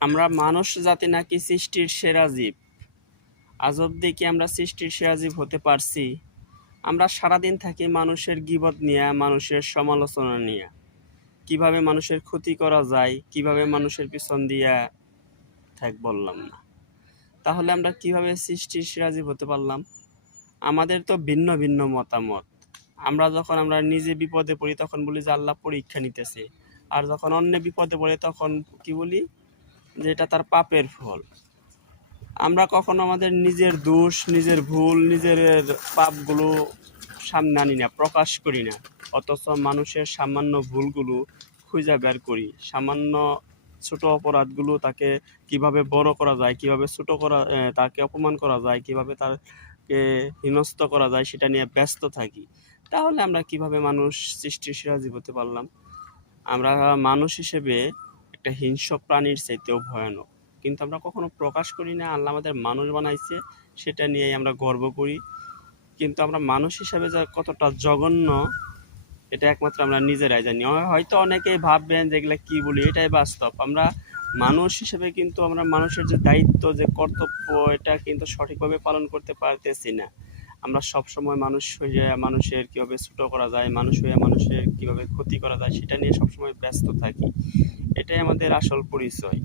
আমরা মানুষ জাতি নাকি সৃষ্টির সেরা জীব। আজ অব্দি কি আমরা সৃষ্টির সেরা জীব হতে পারছি? আমরা সারাদিন থাকি মানুষের গীবত নিয়ে, মানুষের সমালোচনা নিয়ে, কিভাবে মানুষের ক্ষতি করা যায়, কিভাবে মানুষের পিছন দিয়া বললাম না। তাহলে আমরা কিভাবে সৃষ্টির সেরা জীব হতে পারলাম? আমাদের তো ভিন্ন ভিন্ন মতামত। আমরা নিজে বিপদে পড়ি তখন বলি যে আল্লাহ পরীক্ষা নিতেছে, আর যখন অন্য বিপদে পড়ে তখন কি বলি যে এটা তার পাপের ফল। আমরা কখনো আমাদের নিজের দোষ, নিজের ভুল, নিজের পাপগুলো সামনে আনি না, প্রকাশ করি না। অথচ মানুষের সামান্য ভুলগুলো খুঁজে বের করি। সামান্য ছোট অপরাধগুলো তাকে কিভাবে বড় করা যায়, কিভাবে তাকে অপমান করা যায়, কিভাবে তাকে হিনস্থ করা যায় সেটা নিয়ে ব্যস্ত থাকি। তাহলে আমরা কিভাবে মানুষ সৃষ্টির সেরা জীব হতে পারলাম? আমরা মানুষ হিসেবে একটা হিংস্র প্রাণীর চাইতেও ভয়ানক, কিন্তু আমরা কখনো প্রকাশ করি না। আল্লাহ আমাদের মানুষ বানাইছে, সেটা নিয়েই আমরা গর্ব করি, কিন্তু আমরা মানুষ হিসেবে যে কতটা জঘন্য এটা একমাত্র আমরা নিজেরাই জানি। হয়তো অনেকেই ভাববেন যেগুলো কি বলি, এটাই বাস্তব। আমরা মানুষ হিসেবে কিন্তু আমরা মানুষের যে দায়িত্ব, যে কর্তব্য, এটা কিন্তু সঠিকভাবে পালন করতে পারতেছি না। আমরা সবসময় মানুষ হয়ে মানুষের কীভাবে ছোটো করা যায়, মানুষ হয়ে মানুষের কীভাবে ক্ষতি করা যায় সেটা নিয়ে সবসময় ব্যস্ত থাকি। এটাই আমাদের আসল পরিচয়।